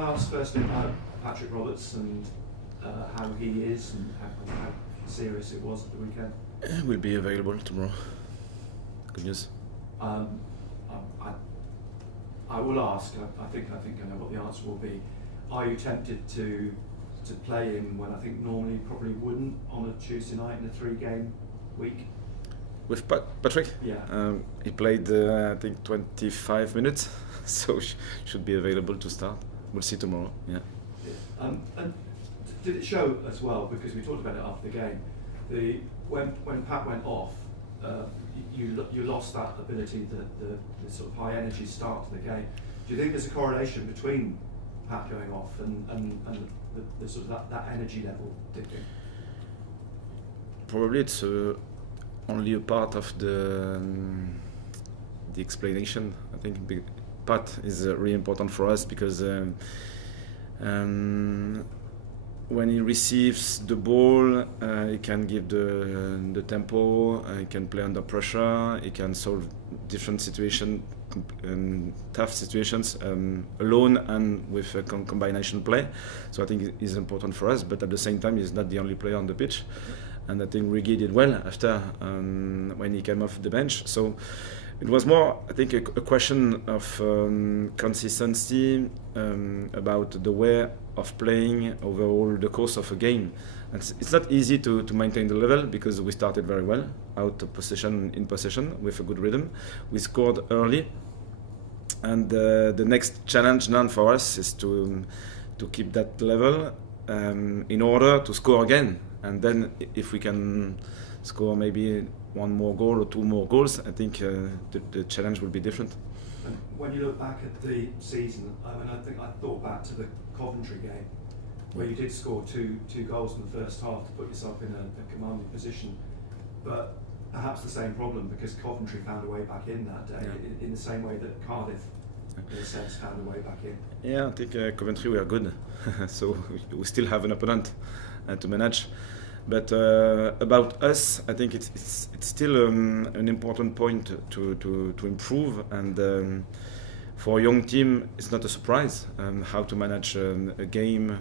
I'll ask firstly about Patrick Roberts and how he is and how serious it was at the weekend. Will be available tomorrow. Good news. I will ask. I think I know what the answer will be. Are you tempted to play him when I think normally you probably wouldn't on a Tuesday night in a 3-game week? With Patrick? Yeah. He played I think 25 minutes, so should be available to start. We'll see tomorrow. Yeah. And did it show as well, because we talked about it after the game, when Pat went off, you lost that ability, the sort of high energy start to the game. Do you think there's a correlation between Pat going off and the sort of that energy level dipping? Probably it's only a part of the explanation. I think Pat is really important for us because when he receives the ball, he can give the tempo, he can play under pressure, he can solve different situations, tough situations, alone and with a combination play. So I think it's important for us, but at the same time he's not the only player on the pitch. And I think Régis did well after when he came off the bench. So it was more, I think, a question of consistency about the way of playing overall the course of a game. And it's not easy to maintain the level because we started very well, out of possession, in possession, with a good rhythm. We scored early, and the next challenge now for us is to keep that level in order to score again. And then if we can score maybe one more goal or two more goals, I think the challenge will be different. And when you look back at the season, I thought back to the Coventry game where you did score two goals in the first half to put yourself in a commanding position, but perhaps the same problem because Coventry found a way back in that day, in the same way that Cardiff, in a sense, found a way back in. Yeah, I think Coventry were good, so we still have an opponent to manage. But about us, I think it's still an important point to improve, and for a young team, it's not a surprise how to manage a game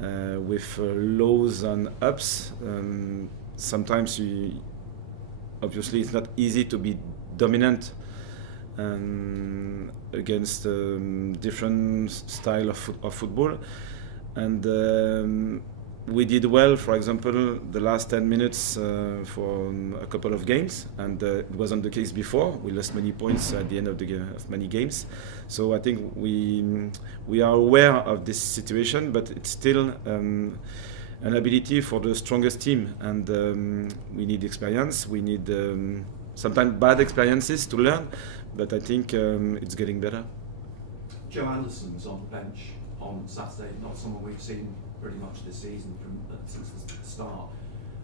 with lows and ups. Sometimes obviously it's not easy to be dominant against different style of football, and we did well, for example, the last 10 minutes for a couple of games, and it wasn't the case before. We lost many points at the end of many games. So I think we are aware of this situation, but it's still an ability for the strongest team, and we need experience. We need sometimes bad experiences to learn, but I think it's getting better. Joe Anderson's on the bench on Saturday, not someone we've seen pretty much this season since the start.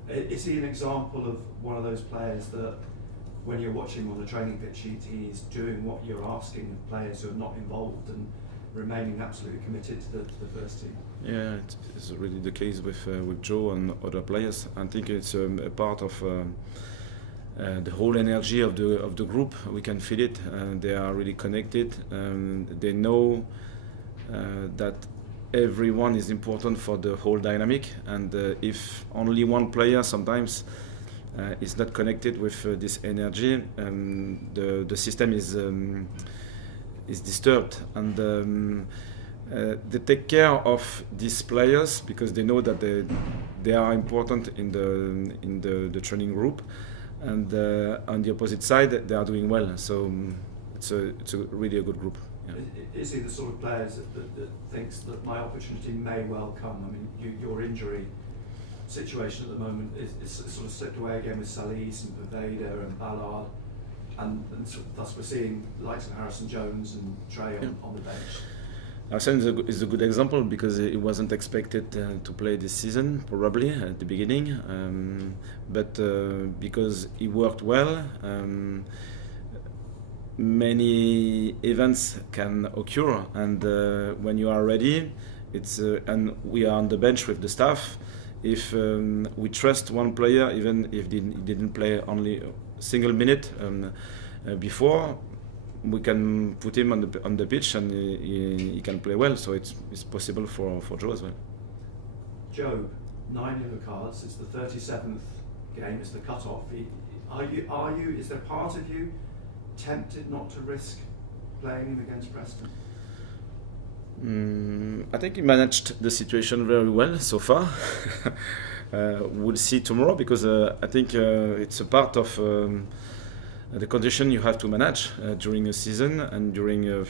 Is he an example of one of those players that when you're watching on the training pitch, he's doing what you're asking of players who are not involved and remaining absolutely committed to the first team? Yeah, it's really the case with Joe and other players. I think it's a part of the whole energy of the group. We can feel it. They are really connected. They know that everyone is important for the whole dynamic, and if only one player sometimes is not connected with this energy, the system is disturbed, and they take care of these players because they know that they are important in the training group, and on the opposite side they are doing well. So it's really a good group. Yeah. Is he the sort of players that thinks that my opportunity may well come? I mean, your injury situation at the moment is sort of slipped away again with Salis and Paveda and Ballard, and thus we're seeing the likes of Harrison Jones and Trey on the bench. Arsene is a good example because he wasn't expected to play this season, probably at the beginning, but because he worked well. Many events can occur, and when you are ready, and we are on the bench with the staff. If we trust one player, even if he didn't play only a single minute before, we can put him on the pitch and he can play well. So it's possible for Joe as well. Joe, 9 yellow cards. It's the 37th game. It's the cut-off. Is there part of you tempted not to risk playing him against Preston? I think he managed the situation very well so far. We'll see tomorrow, because I think it's a part of the condition you have to manage during a season, and during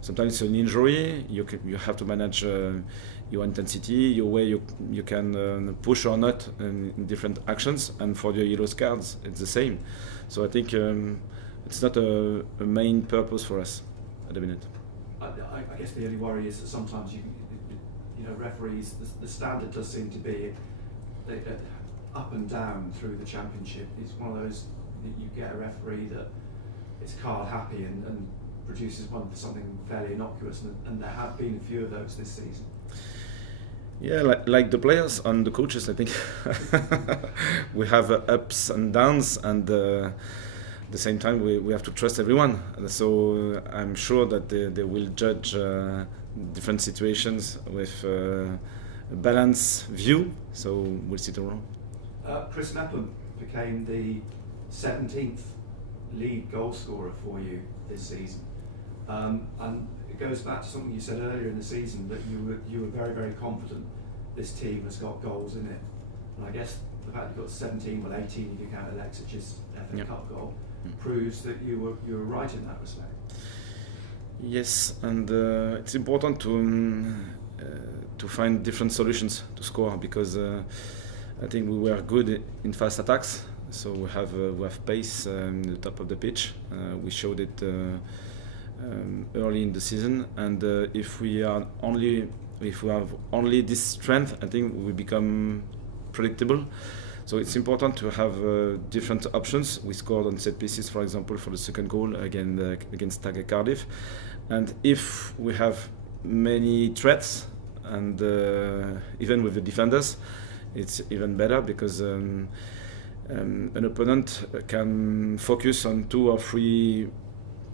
sometimes an injury. You have to manage your intensity, your way you can push or not in different actions, and for the yellow cards it's the same. So I think it's not a main purpose for us at the minute. I guess the only worry is that sometimes you know, referees, the standard does seem to be up and down through the championship. It's one of those that you get a referee that is card happy and produces something fairly innocuous, and there have been a few of those this season. Yeah, like the players and the coaches, I think we have ups and downs, and at the same time we have to trust everyone. So I'm sure that they will judge different situations with a balanced view. So we'll see tomorrow. Chris Mepham became the 17th league goal scorer for you this season, and it goes back to something you said earlier in the season, that you were very, very confident this team has got goals in it. And I guess the fact you've got 17, well 18 if you count Alexic's FA Cup goal, proves that you were right in that respect. Yes, and it's important to find different solutions to score, because I think we were good in fast attacks. So we have pace in the top of the pitch. We showed it early in the season, and if we have only this strength, I think we become predictable. So it's important to have different options. We scored on set pieces, for example, for the second goal against Cardiff, and if we have many threats, and even with the defenders, it's even better, because an opponent can focus on 2 or 3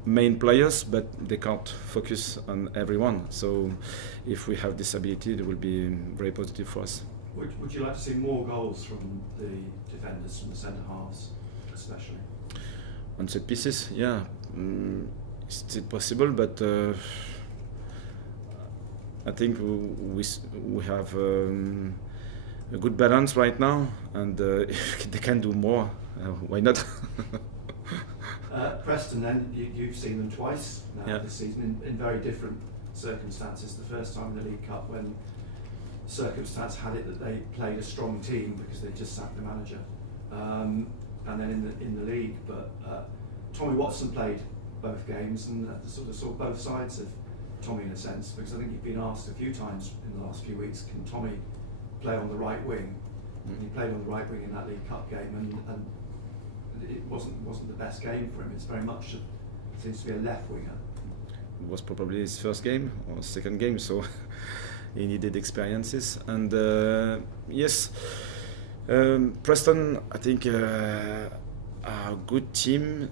main players, but they can't focus on everyone. So if we have this ability, it will be very positive for us. Would you like to see more goals from the defenders, from the centre halves especially? On set pieces, yeah. It's possible, but I think we have a good balance right now, and if they can do more, why not? Preston, then, you've seen them twice now this season in very different circumstances. The first time in the League Cup, when circumstance had it that they played a strong team because they just sacked the manager, and then in the league. But Tommy Watson played both games, and sort of saw both sides of Tommy in a sense, because I think you've been asked a few times in the last few weeks, can Tommy play on the right wing? And he played on the right wing in that League Cup game, and it wasn't the best game for him. It's very much seems to be a left winger. It was probably his first game or second game, so he needed experiences. And yes, Preston, I think, are a good team.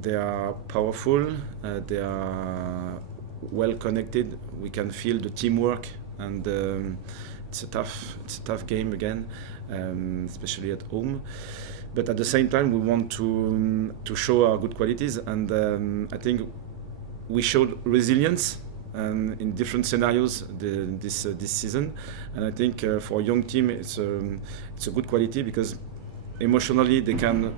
They are powerful. They are well connected. We can feel the teamwork, and it's a tough game again, especially at home. But at the same time, we want to show our good qualities, and I think we showed resilience in different scenarios this season. And I think for a young team, it's a good quality, because emotionally they can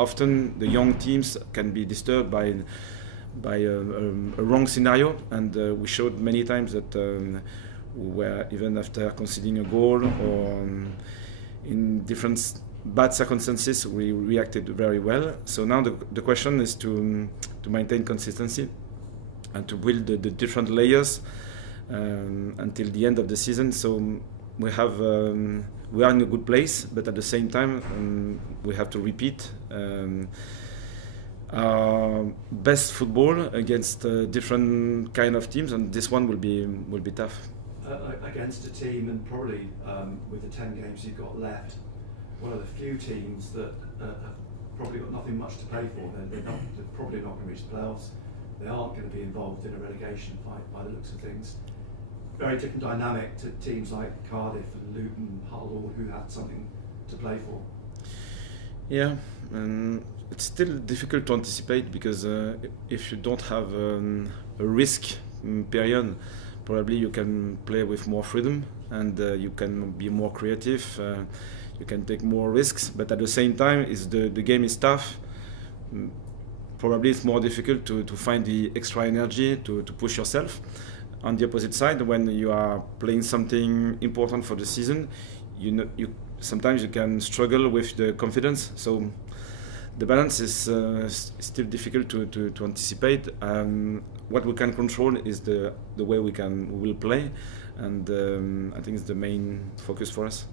often, the young teams can be disturbed by a wrong scenario, and we showed many times that we were, even after conceding a goal or in different bad circumstances, we reacted very well. So now the question is to maintain consistency and to build the different layers until the end of the season. So we are in a good place, but at the same time we have to repeat our best football against different kind of teams, and this one will be tough. Against a team, and probably with the 10 games you've got left, one of the few teams that probably got nothing much to play for. They're probably not going to reach the playoffs. They aren't going to be involved in a relegation fight by the looks of things. Very different dynamic to teams like Cardiff and Luton, Hull, who had something to play for. Yeah, and it's still difficult to anticipate because if you don't have a risk period, probably you can play with more freedom and you can be more creative. You can take more risks, but at the same time, the game is tough. Probably it's more difficult to find the extra energy to push yourself. On the opposite side, when you are playing something important for the season, sometimes you can struggle with the confidence. So the balance is still difficult to anticipate. What we can control is the way we will play, and I think it's the main focus for us.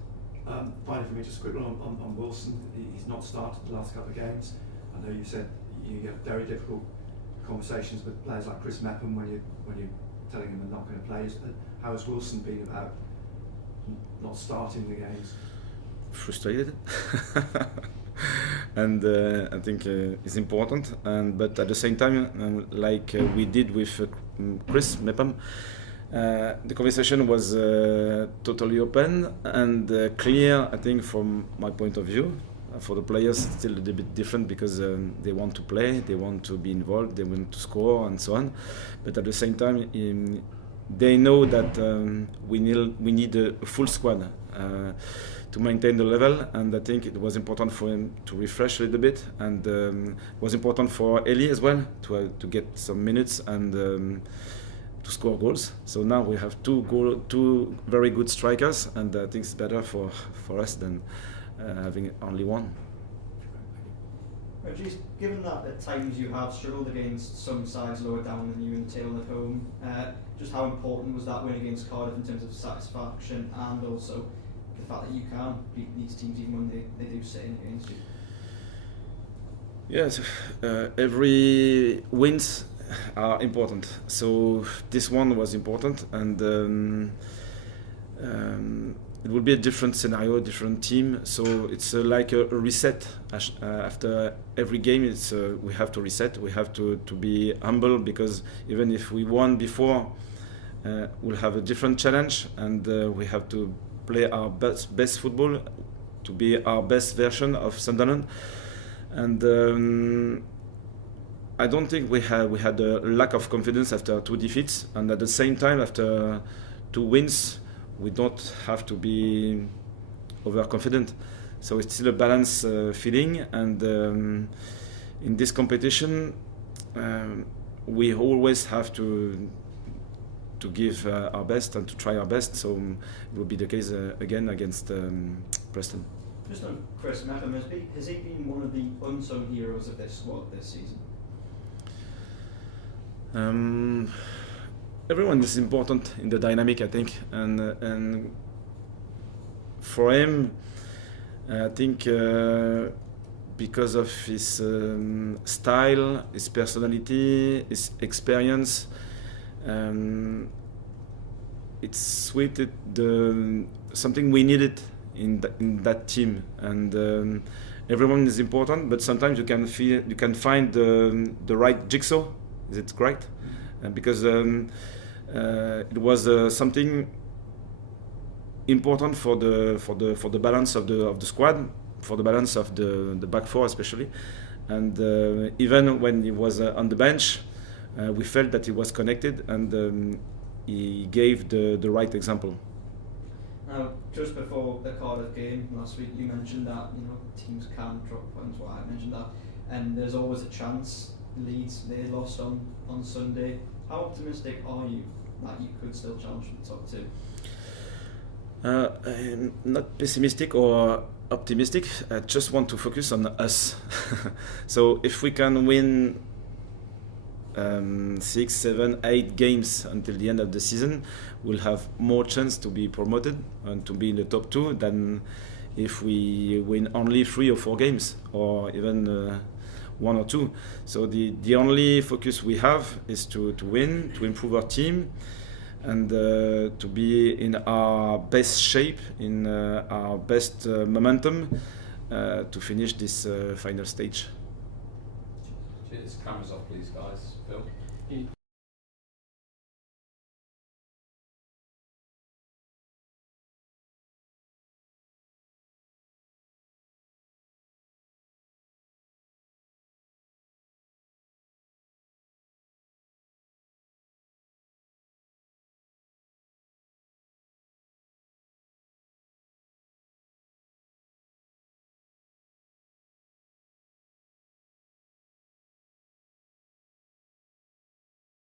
Finally, for me, just a quick one on Wilson. He's not started the last couple of games. I know you said you get very difficult conversations with players like Chris Mepham when you're telling him they're not going to play. How has Wilson been about not starting the games? Frustrated. And I think it's important, but at the same time, like we did with Chris Mepham, the conversation was totally open and clear. I think from my point of view, for the players, it's still a little bit different because they want to play, they want to be involved, they want to score and so on. But at the same time, they know that we need a full squad to maintain the level, and I think it was important for him to refresh a little bit, and it was important for Eli as well to get some minutes and to score goals. So now we have two very good strikers, and I think it's better for us than having only one. Régis, given that at times you have struggled against some sides lower down than you in the table at home, just how important was that win against Cardiff in terms of satisfaction, and also the fact that you can beat these teams even when they do sit in against you? Yes, every wins are important. So this one was important, and it will be a different scenario, a different team. So it's like a reset. After every game, we have to reset. We have to be humble, because even if we won before, we'll have a different challenge, and we have to play our best football, to be our best version of Sunderland. And I don't think we had a lack of confidence after 2 defeats, and at the same time, after 2 wins, we don't have to be overconfident. So it's still a balanced feeling, and in this competition, we always have to give our best and to try our best. So it will be the case again against Preston. Just on Chris Mepham, has he been one of the unsung heroes of this squad this season? Everyone is important in the dynamic, I think, and for him, I think because of his style, his personality, his experience, it's suited something we needed in that team, and everyone is important. But sometimes you can find the right jigsaw. Is it correct? Because it was something important for the balance of the squad, for the balance of the back four especially, and even when he was on the bench, we felt that he was connected, and he gave the right example. Now, just before the Cardiff game last week, you mentioned that teams can drop points. Well, I mentioned that, and there's always a chance. Leeds, they lost on Sunday. How optimistic are you that you could still challenge for the top 2? I'm not pessimistic or optimistic. I just want to focus on us. So if we can win 6, 7, 8 games until the end of the season, we'll have more chance to be promoted and to be in the top 2 than if we win only 3 or 4 games, or even 1 or 2. So the only focus we have is to win, to improve our team, and to be in our best shape, in our best momentum, to finish this final stage. Cheers. Cameras off, please, guys. Phil.